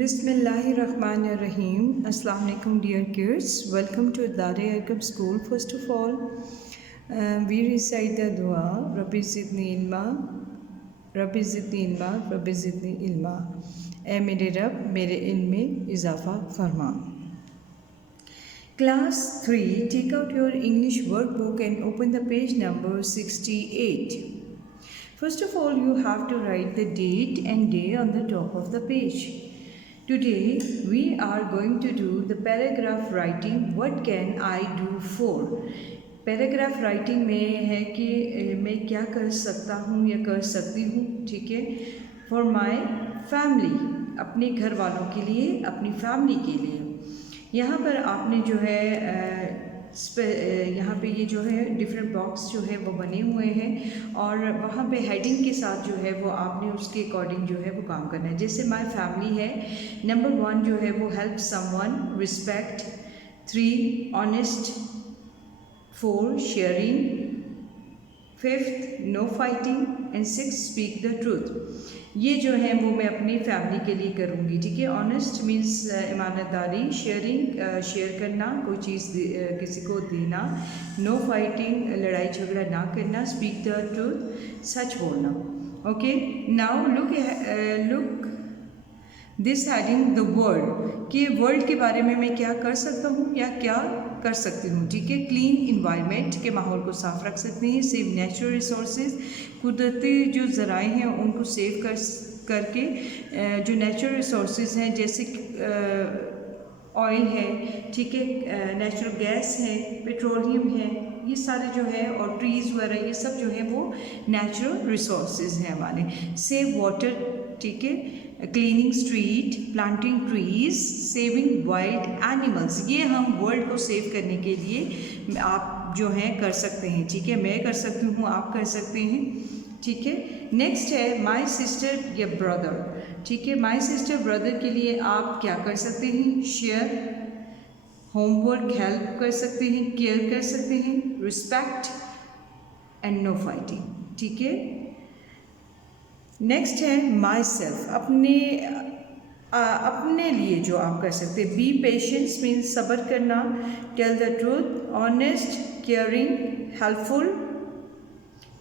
Bismillahirrahmanirrahim. Assalamu alaikum dear kids. Welcome to Dare Arqam School. First of all, we recite the dua Rabbi zidni ilma, Rabbi zidni ilma, Rabbi zidni ilma. ऐ मेरे रब मेरे इल्म में इजाफ़ा फरमा. Class 3, take out your English workbook and open the page number 68. First of all, you have to write the date and day on the top of the page. Today we are going to do the paragraph writing. What can I do for? Paragraph writing में है कि मैं क्या कर सकता हूँ या कर सकती हूँ. ठीक है. फॉर माई फैमिली, अपने घर वालों के लिए, अपनी फैमिली के लिए. यहाँ पर आपने जो है यहाँ पे ये जो है डिफरेंट बॉक्स जो है वो बने हुए हैं और वहाँ पे हेडिंग के साथ जो है वो आपने उसके अकॉर्डिंग जो है वो काम करना है. जैसे माय फैमिली है, नंबर 1 जो है वो help someone, respect, 3 honest, 4 sharing, 5th no fighting and 6 speak the truth. ये जो है वो मैं अपनी फैमिली के लिए करूँगी. ठीक है. ऑनेस्ट मीन्स ईमानदारी, शेयरिंग शेयर करना, कोई चीज़ किसी को देना, नो फाइटिंग लड़ाई झगड़ा ना करना, स्पीक द ट्रूथ सच बोलना. Okay. Now look this heading the world, कि वर्ल्ड के बारे में मैं क्या कर सकता हूँ या क्या कर सकती हूँ. ठीक है. क्लीन इन्वायरमेंट, के माहौल को साफ रख सकते हैं. सेव नेचुरल रिसोर्सेज, कुदरती जो ज़राए हैं उनको सेव करके जो नेचुरल रिसोर्सेज हैं जैसे ऑयल है, ठीक है, नेचुरल गैस है, पेट्रोलियम है, ये सारे जो है, और ट्रीज़ वगैरह ये सब जो है वो नेचुरल रिसोर्सेज हैं हमारे. सेव वाटर, ठीक है, cleaning street, planting trees, saving wild animals. ये हम वर्ल्ड को सेव करने के लिए आप जो है कर सकते हैं. ठीक है. मैं कर सकती हूँ, आप कर सकते हैं. ठीक है. नेक्स्ट है माय सिस्टर या ब्रदर. ठीक है. माय सिस्टर ब्रदर के लिए आप क्या कर सकते हैं. शेयर, होमवर्क हेल्प कर सकते हैं, केयर कर सकते हैं, रिस्पेक्ट एंड नो फाइटिंग. ठीक है. नेक्स्ट है माई सेल्फ, अपने लिए जो आप कर सकते हैं. बी पेशेंस मीन्स सब्र करना, tell the truth, honest, caring, helpful,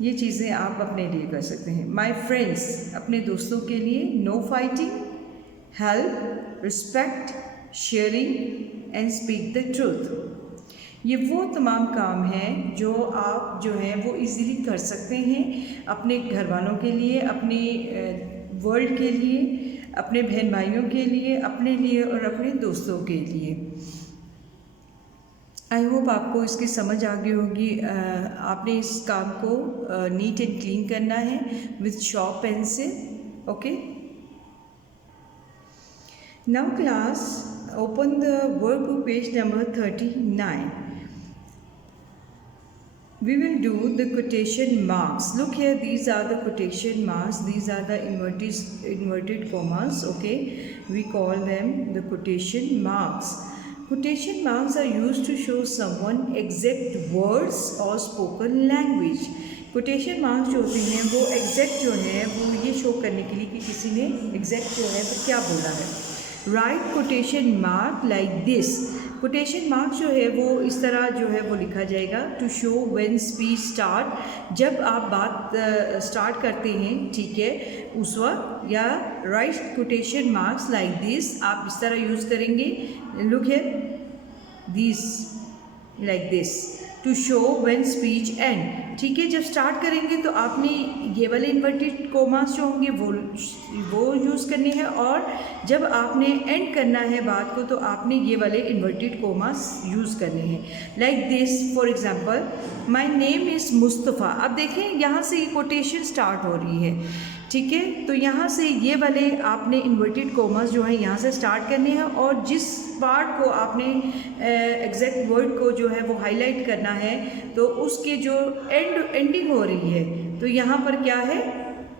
ये चीज़ें आप अपने लिए कर सकते हैं. माई फ्रेंड्स, अपने दोस्तों के लिए, no fighting, help, respect, sharing and speak the truth. ये वो तमाम काम हैं जो आप जो हैं वो इजीली कर सकते हैं अपने घर वालों के लिए, अपने वर्ल्ड के लिए, अपने बहन भाइयों के लिए, अपने लिए और अपने दोस्तों के लिए. आई होप आपको इसकी समझ आ गई होगी. आपने इस काम को नीट एंड क्लीन करना है with sharp pencil. Okay. Now class, open the workbook page number 39. We will do the quotation marks. Look here, these are the quotation marks. These are the inverted commas. Okay, we call them the quotation marks. Quotation marks are used to show someone exact words or spoken language. quotation marks जो होते हैं वो exact जो है वो ये show करने के लिए कि किसी ने exact जो है वो क्या बोला है. Write quotation mark like this. Quotation mark जो है वो इस तरह जो है वो लिखा जाएगा. To show when speech start, जब आप बात स्टार्ट करते हैं, ठीक है, उस वक्त. या write quotation marks like this, आप इस तरह यूज़ करेंगे. Look here, this like this, to show when speech end. ठीक है. जब स्टार्ट करेंगे तो आपने ये वाले इन्वर्टेड कोमास जो होंगे वो यूज़ करने हैं, और जब आपने एंड करना है बात को तो आपने ये वाले इन्वर्टेड कोमास यूज़ करने हैं. Like this, for example, my name is Mustafa. अब देखें यहाँ से ये कोटेशन स्टार्ट हो रही है. ठीक है. तो यहाँ से ये वाले आपने इन्वर्टेड कोमास जो है यहाँ से स्टार्ट करने हैं, और जिस पार्ट को आपने एग्जैक्ट वर्ड को जो है वो हाईलाइट करना है तो उसके जो एंडिंग हो रही है तो यहाँ पर क्या है,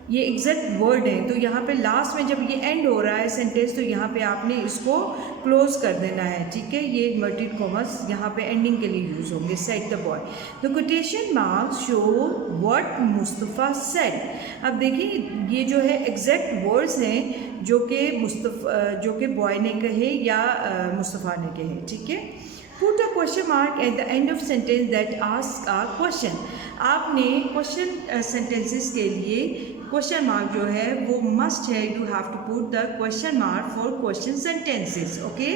ये एग्जैक्ट वर्ड है, तो यहाँ पे लास्ट में जब ये एंड हो रहा है सेंटेंस तो यहाँ पे आपने इसको क्लोज कर देना है, ठीक है। ये इन्वर्टेड कॉमर्स यहाँ पे एंडिंग के लिए यूज़ होंगे। Said the boy, the quotation marks show what Mustafa said. अब देखिए ये जो है एग्जैक्ट वर्ड्स हैं जो कि बॉय ने कहे या मुस्तफ़ा ने कहे, ठीक है। Put a question mark at the end of sentence that ask a question. आपने क्वेश्चन सेंटेंसेस के लिए क्वेश्चन मार्क जो है वो मस्ट है, you have to put the question mark for question sentences, okay.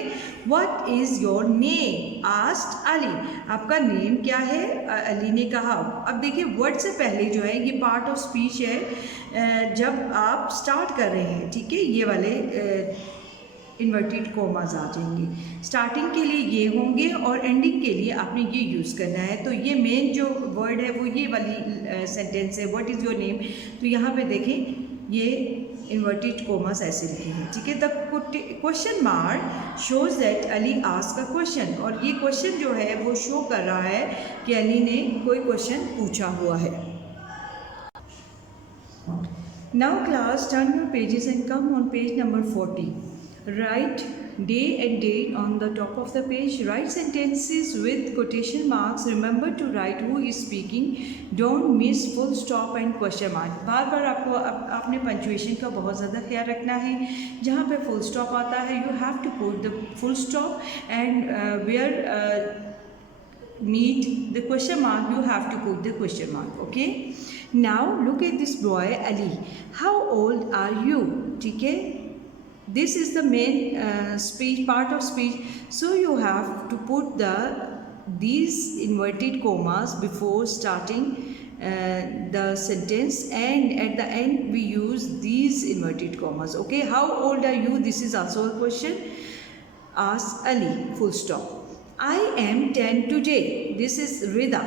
What is your name asked Ali. आपका name क्या है, अली ने कहा। अब देखिए वर्ड से पहले जो है ये पार्ट ऑफ स्पीच है जब आप स्टार्ट कर रहे हैं, ठीक है। ये वाले इन्वर्टेड कोमास आ जाएंगे। स्टार्टिंग के लिए ये होंगे और एंडिंग के लिए आपने ये यूज़ करना है। तो ये मेन जो वर्ड है वो ये वाली सेंटेंस है, व्हाट इज़ योर नेम। तो यहाँ पे देखें ये इन्वर्टेड कोमास ऐसे लिखे हैं, ठीक है। The question mark shows that Ali ask a question, और ये क्वेश्चन जो है वो शो कर रहा है कि अली ने कोई क्वेश्चन पूछा हुआ है। Now class turn your pages and come on page number 40. Write day and date on the top of the page. Write sentences with quotation marks. Remember to write who is speaking. Don't miss full stop and question mark. बार बार आपने punctuation का बहुत ज़्यादा ख्याल रखना है। जहाँ पे full stop आता है you have to put the full stop, and where need the question mark you have to put the question mark, okay. Now look at this boy Ali. How old are you? ठीक है, this is the main speech part of speech, so you have to put these inverted commas before starting the sentence, and at the end we use these inverted commas, okay. How old are you? This is also a question. Ask Ali, full stop. I am 10 today. This is Rida,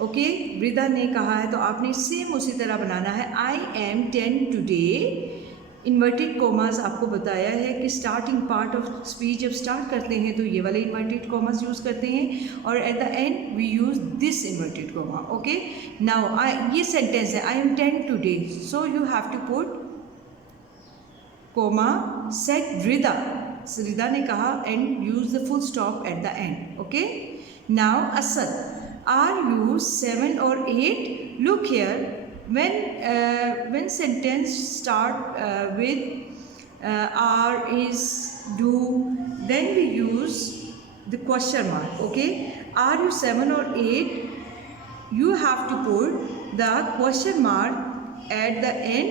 okay. Rida ने कहा है तो आपने same उसी तरह बनाना है। I am 10 today. Inverted commas आपको बताया है कि स्टार्टिंग पार्ट ऑफ स्पीच जब स्टार्ट करते हैं तो ये वाले इन्वर्टेड कोमास यूज़ करते हैं, और at the end we use this inverted comma, okay. Now ये सेंटेंस है I am 10 today, so you have to put comma said Rida, Rida ने कहा, and use the full stop at the end, okay. Now Asad, are you 7 or 8? Look here. When sentence start with are, is, do, then we use the question mark, okay. Are you 7 or 8? You have to put the question mark at the end,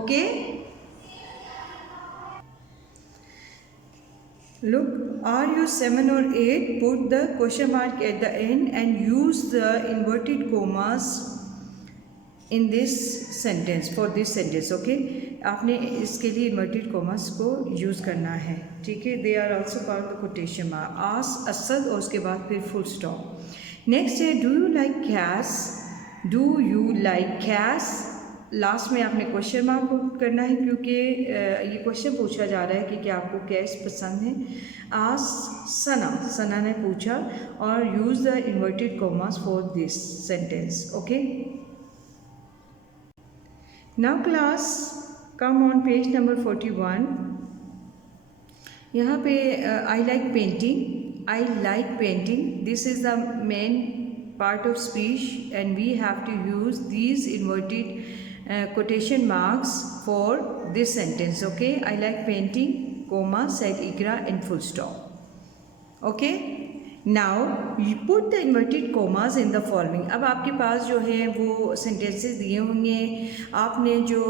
okay. Look, are you 7 or 8? Put the question mark at the end and use the inverted commas in this sentence, for this sentence, okay. आपने इसके लिए inverted commas को use करना है, ठीक है। They are also part of quotation mark. Ask Asad और उसके बाद फिर फुल स्टॉप। नेक्स्ट है do you like cats, do you like cats. Last में आपने क्वेश्चन मार्क पुट करना है क्योंकि ये क्वेश्चन पूछा जा रहा है कि क्या आपको कैट्स पसंद है। आस्क सना, सना ने पूछा, और use the inverted commas for this sentence, okay. Now class, come on page number 41. यहाँ पे I like painting. I like painting. This is the main part of speech, and we have to use these inverted quotation marks for this sentence. Okay, I like painting, comma, said Ikra, and full stop. Okay. Now you put the inverted commas in the following. अब आपके पास जो है वो sentences दिए होंगे, आपने जो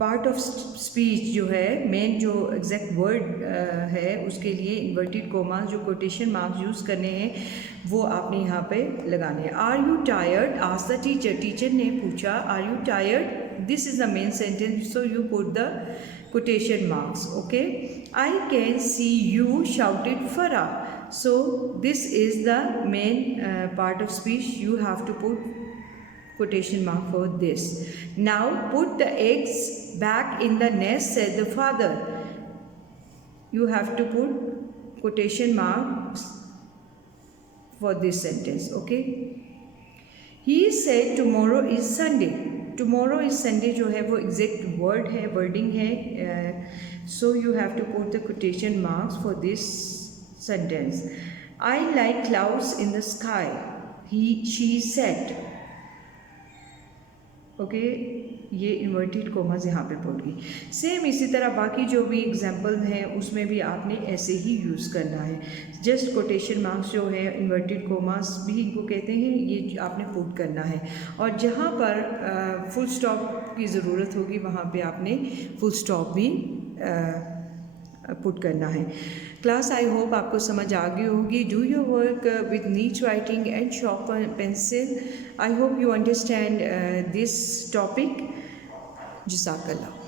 part of speech जो है मेन जो एग्जैक्ट वर्ड है उसके लिए इन्वर्टेड कोमास जो कोटेशन मार्क्स यूज़ करने हैं वो आपने यहाँ पे लगाने हैं। Are you tired? Asked the teacher, teacher ने पूछा are you tired, this is the main sentence, so you put the quotation marks, okay. I can see you, shouted Farah. So this is the main part of speech. You have to put quotation mark for this. Now put the eggs back in the nest, said the father. You have to put quotation marks for this sentence, okay. He said tomorrow is Sunday. Tomorrow is Sunday जो है वो exact word है, wording है. So you have to put the quotation marks for this sentence. I like clouds in the sky, she said. Okay, ये inverted commas यहाँ पे put गई. Same इसी तरह बाकी जो भी एग्जांपल हैं उसमें भी आपने ऐसे ही यूज़ करना है. जस्ट कोटेशन मार्क्स जो है इन्वर्टेड कोमास भी इनको कहते हैं, ये आपने पुट करना है. और जहाँ पर फुल स्टॉप की ज़रूरत होगी वहाँ पे आपने फुल स्टॉप भी पुट करना है. क्लास आई होप आपको समझ आ गई होगी. Do your work with neat writing and sharp pencil. I hope you understand this topic. जज़ाकल्लाह.